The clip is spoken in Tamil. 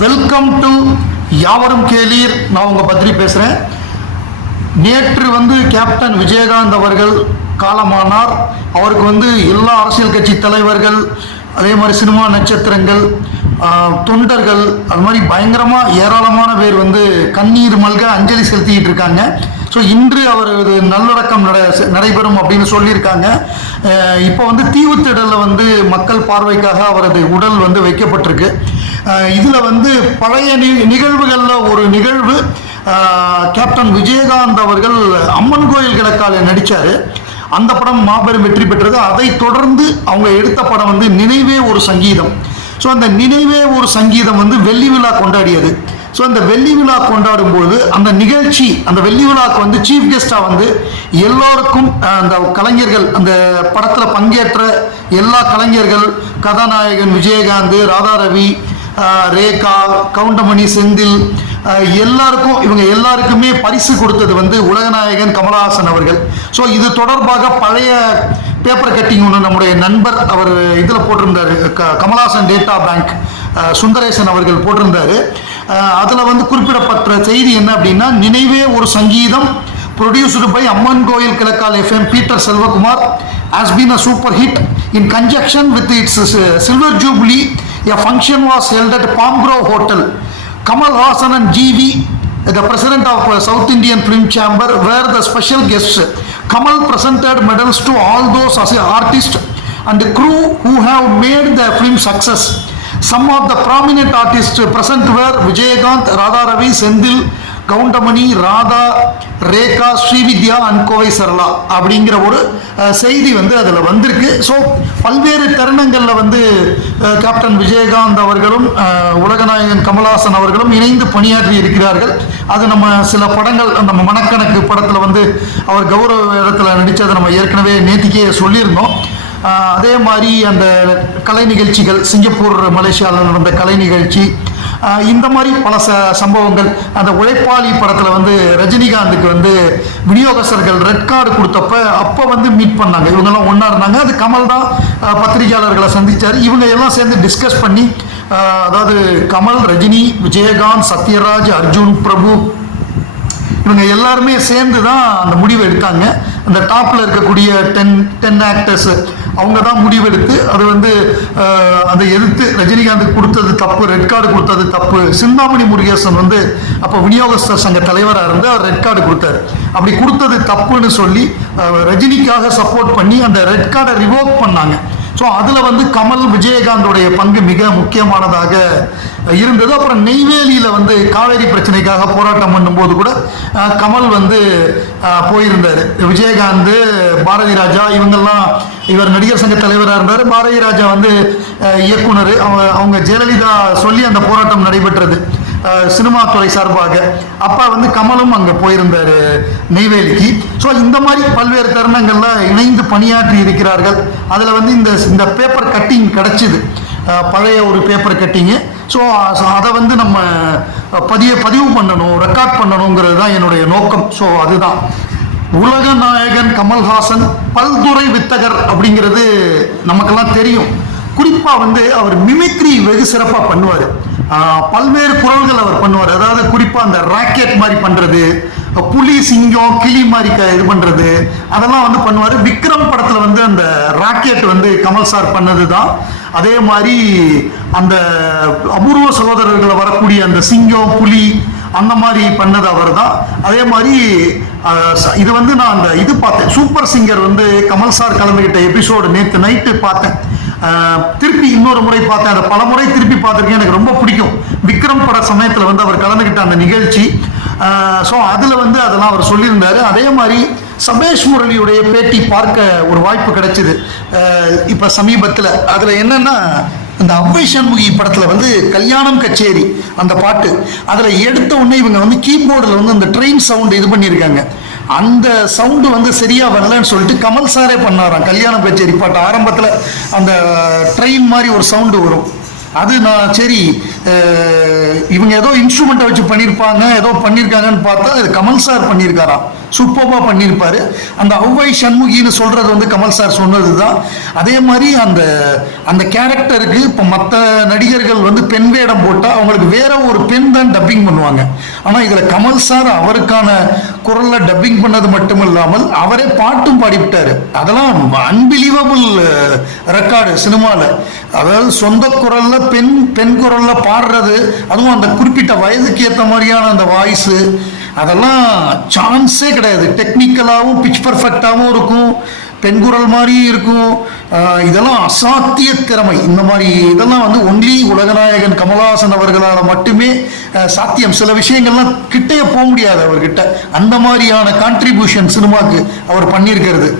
வெல்கம் டு யாவரும் கேளீர். நான் உங்கள் பத்ரி பேசுகிறேன் நேற்று வந்து கேப்டன் விஜயகாந்த் அவர்கள் காலமானார். அவருக்கு வந்து எல்லா அரசியல் கட்சி தலைவர்கள் அதே மாதிரி சினிமா நட்சத்திரங்கள் தொண்டர்கள் அது மாதிரி பயங்கரமாக ஏராளமான பேர் வந்து கண்ணீர் மல்க அஞ்சலி செலுத்திக்கிட்டு இருக்காங்க. ஸோ இன்று அவரது நல்லடக்கம் நட நடைபெறும் அப்படின்னு சொல்லியிருக்காங்க. இப்போ வந்து தீவுத்திடலில் வந்து மக்கள் பார்வைக்காக அவரது உடல் வந்து வைக்கப்பட்டிருக்கு. இதில் வந்து பழைய நி நிகழ்வுகளில் ஒரு நிகழ்வு. கேப்டன் விஜயகாந்த் அவர்கள் அம்மன் கோயில் கிழக்கால நடித்தார் அந்த படம் மாபெரும் வெற்றி பெற்றது. அதை தொடர்ந்து அவங்க எடுத்த படம் வந்து நினைவே ஒரு சங்கீதம். ஸோ அந்த நினைவே ஒரு சங்கீதம் வந்து வெள்ளி விழா கொண்டாடியது. ஸோ அந்த வெள்ளி விழா கொண்டாடும் போது அந்த நிகழ்ச்சி அந்த வெள்ளி விழாக்கு வந்து சீஃப் கெஸ்டாக வந்து எல்லோருக்கும் அந்த கலைஞர்கள் அந்த படத்தில் பங்கேற்ற எல்லா கலைஞர்கள் கதாநாயகன் விஜயகாந்த் ராதாரவி ரேகா கவுண்டமணி செந்தில் எல்லாருக்கும் இவங்க எல்லாருக்குமே பரிசு கொடுத்தது வந்து உலகநாயகன் கமலஹாசன் அவர்கள். ஸோ இது தொடர்பாக பழைய பேப்பர் கட்டிங் ஒன்று நம்முடைய நண்பர் அவர் இதில் போட்டிருந்தார். க கமலஹாசன் டேட்டா பேங்க் சுந்தரேசன் அவர்கள் போட்டிருந்தாரு. அதில் வந்து குறிப்பிடப்பட்ட செய்தி என்ன அப்படின்னா நினைவே ஒரு சங்கீதம் produced by Amman Koil Kizhakkale FM Peter Selvakumar has been a super hit in conjunction with its uh, silver jubilee a function was held at palm grove hotel kamal hassan and gv the president of south indian film chamber were the special guests kamal presented medals to all those as a artist and the crew who have made the film success some of the prominent artists present were vijayakant Radha Ravi, Sendil, Goundamani Radha Rekha Srividya and Kovai Sarala அப்படிங்கிற ஒரு செய்தி வந்து அதில் வந்திருக்கு. ஸோ பல்வேறு தருணங்களில் வந்து கேப்டன் விஜயகாந்த் அவர்களும் உலகநாயகன் கமல்ஹாசன் அவர்களும் இணைந்து பணியாற்றி இருக்கிறார்கள். அது நம்ம சில படங்கள் நம்ம மனக்கணக்கு படத்தில் வந்து அவர் கௌரவ இடத்துல நடித்ததை நம்ம ஏற்கனவே நேற்றுக்கே சொல்லியிருந்தோம். அதே மாதிரி அந்த கலை நிகழ்ச்சிகள் சிங்கப்பூர் மலேசியாவில் நடந்த கலை நிகழ்ச்சி இந்த மாதிரி பல ச சம்பவங்கள். அந்த உழைப்பாளி படத்தில் வந்து ரஜினிகாந்துக்கு வந்து விநியோகஸ்தர்கள் ரெட் கார்டு கொடுத்தப்ப அப்போ வந்து மீட் பண்ணாங்க. இவங்கெல்லாம் ஒன்றா இருந்தாங்க. அது கமல் தான் பத்திரிகையாளர்களை சந்திச்சார். இவங்க எல்லாம் சேர்ந்து டிஸ்கஸ் பண்ணி அதாவது கமல் ரஜினி விஜயகாந்த் சத்யராஜ் அர்ஜுன் பிரபு இவங்க எல்லாருமே சேர்ந்து தான் அந்த முடிவு எடுத்தாங்க. அந்த டாப்பில் இருக்கக்கூடிய டென் டென் ஆக்டர்ஸ் அவங்க தான் முடிவெடுத்து அது வந்து அதை எதிர்த்து ரஜினிகாந்துக்கு கொடுத்தது தப்பு ரெட் கார்டு கொடுத்தது தப்பு. சிந்தாமணி முருகேசன் வந்து அப்போ விநியோகஸ்தர் சங்க தலைவராக இருந்து அவர் ரெட் கார்டு கொடுத்தாரு. அப்படி கொடுத்தது தப்புன்னு சொல்லி ரஜினிக்காக சப்போர்ட் பண்ணி அந்த ரெட் கார்டை ரிவோக் பண்ணாங்க. ஸோ அதில் வந்து கமல் விஜயகாந்தோடைய பங்கு மிக முக்கியமானதாக இருந்தது. அப்புறம் நெய்வேலியில் வந்து காவேரி பிரச்சனைக்காக போராட்டம் பண்ணும்போது கூட கமல் வந்து போயிருந்தார். விஜயகாந்த் பாரதி ராஜா இவங்கெல்லாம் இவர் நடிகர் சங்க தலைவராக இருந்தார். பாரதி ராஜா வந்து இயக்குனர். அவங்க அவங்க ஜெயலலிதா சொல்லி அந்த போராட்டம் நடைபெற்றது. சினிமா துறை சார்பாக அப்பா வந்து கமலும் அங்கே போயிருந்தார் நெய்வேலிக்கு. ஸோ இந்த மாதிரி பல்வேறு தருணங்கள்ல இணைந்து பணியாற்றி இருக்கிறார்கள். அதில் வந்து இந்த இந்த பேப்பர் கட்டிங் கிடச்சிது. பழைய ஒரு பேப்பர் கட்டிங்கு ஸோ அதை வந்து நம்ம பதிய பதிவு பண்ணணும் ரெக்கார்ட் பண்ணணுங்கிறது தான் என்னுடைய நோக்கம். ஸோ அதுதான். உலக நாயகன் கமல்ஹாசன் பல்துறை வித்தகர் அப்படிங்கிறது நமக்கெல்லாம் தெரியும். குறிப்பாக வந்து அவர் மிமிக்ரி வெகு சிறப்பாக பண்ணுவார். பல்வேறு குரல்கள் அவர் பண்ணுவார். அதாவது குறிப்பாக அந்த ராக்கெட் மாதிரி பண்ணுறது புலி சிங்கம் கிளி மாதிரி க இது பண்ணுறது அதெல்லாம் வந்து பண்ணுவார். விக்ரம் படத்தில் வந்து அந்த ராக்கெட் வந்து கமல் சார் பண்ணது தான் அதே மாதிரி அந்த அபூர்வ சகோதரர்களை வரக்கூடிய அந்த சிங்கம் புலி அந்த மாதிரி பண்ணது அவர் தான் அதே மாதிரி இது வந்து நான் அந்த இது பார்த்தேன். சூப்பர் சிங்கர் வந்து கமல் சார் கலந்துகிட்ட எபிசோடு நேற்று நைட்டு பார்த்தேன். திருப்பி இன்னொரு முறை பார்த்தேன். அதை பல முறை திருப்பி பார்த்துருக்கேன். எனக்கு ரொம்ப பிடிக்கும். விக்ரம் பட சமயத்தில் வந்து அவர் கலந்துக்கிட்ட அந்த நிகழ்ச்சி. ஸோ அதில் வந்து அதெல்லாம் அவர் சொல்லியிருந்தாரு. அதே மாதிரி சமேஷ் முரளியுடைய பேட்டி பார்க்க ஒரு வாய்ப்பு கிடைச்சிது. இப்போ சமீபத்தில். அதில் என்னென்னா இந்த அவ்வை சண்முகி படத்தில் வந்து கல்யாணம் கச்சேரி அந்த பாட்டு. அதில் எடுத்த உடனே இவங்க வந்து கீபோர்டில் வந்து அந்த ட்ரெயின் சவுண்டு இது பண்ணியிருக்காங்க. அந்த சவுண்டு வந்து சரியாக வரலன்னு சொல்லிட்டு கமல் சாரே பண்ணாராம். கல்யாணம் பேச்சேரி பாட்டு ஆரம்பத்தில் அந்த ட்ரெயின் மாதிரி ஒரு சவுண்டு வரும். அது நான் சரி இவங்க ஏதோ இன்ஸ்ட்ருமெண்ட்டை வச்சு பண்ணியிருப்பாங்க ஏதோ பண்ணியிருக்காங்கன்னு பார்த்தா அது கமல் சார் பண்ணியிருக்காராம் சூப்பராக பண்ணியிருப்பார். அந்த ஔவை சண்முகின்னு சொல்கிறது வந்து கமல் சார் சொன்னது தான் அதே மாதிரி அந்த அந்த கேரக்டருக்கு இப்போ மற்ற நடிகர்கள் வந்து பெண் வேடம் போட்டால் அவங்களுக்கு வேற ஒரு பெண் தான் டப்பிங் பண்ணுவாங்க. ஆனால் இதில் கமல் சார் அவருக்கான குரலில் டப்பிங் பண்ணது மட்டும் இல்லாமல் அவரே பாட்டும் பாடிவிட்டார். அதெல்லாம் அன்பிலீவபிள் ரெக்கார்டு சினிமாவில் அதாவது சொந்த குரலில் பெண் பெண் குரலில் பாடுறது அதுவும் அந்த குறிப்பிட்ட வயதுக்கு ஏற்ற மாதிரியான அந்த வாய்ஸு அதெல்லாம் சான்ஸே கிடையாது. டெக்னிக்கலாகவும் பிச் பர்ஃபெக்டாகவும் இருக்கும். பெண்குரல் மாதிரியும் இருக்கும். இதெல்லாம் அசாத்திய திறமை இந்த மாதிரி இதெல்லாம் வந்து ஒன்லி உலகநாயகன் கமல்ஹாசன் அவர்களால் மட்டுமே சாத்தியம். சில விஷயங்கள்லாம் கிட்டே போக முடியாது அவர்கிட்ட. அந்த மாதிரியான கான்ட்ரிபியூஷன் சினிமாக்கு அவர் பண்ணியிருக்கிறது.